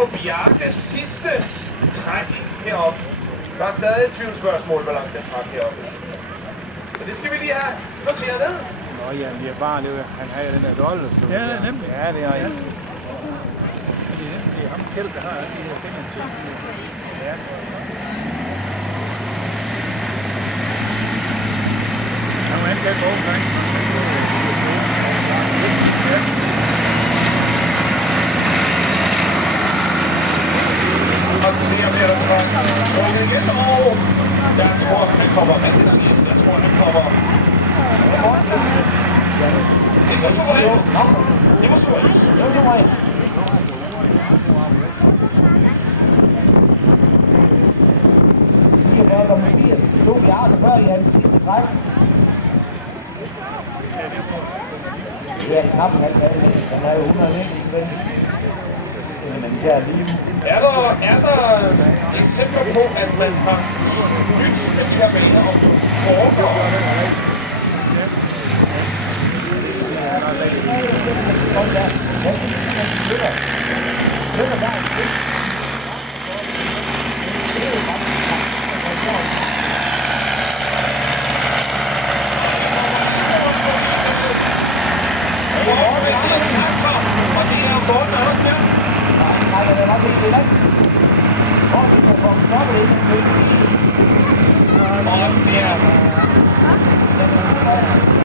på Bjarkes sidste træk heroppe. Der er stadig et tvivlsspørgsmål, hvor langt den træk heroppe. Så det skal vi lige have noteret ned. Nå ja, vi er bare det. Han har jo den der dolde. Ja, det er nemlig. Ja, det er han. Det er ham Kjeld, der har alle de her ting. Ja. Han var ikke galt omkring. Og mere bliver der trukket igen, og jeg tror, han kommer rigtig dernæst. Jeg tror, han kommer... Det er så suverænt. Det var suverænt. Det var suverænt. To hjerter før i hans sidste træk. Det er en knap en halv dag, den er jo 190, men det er lige... Er der eksempler på, at man har snydt af de her baner og foregår? Og det er båden også her. Nej, det er nok ikke det, ikke? Hvor vi kan komme stoppet ind. Og det er...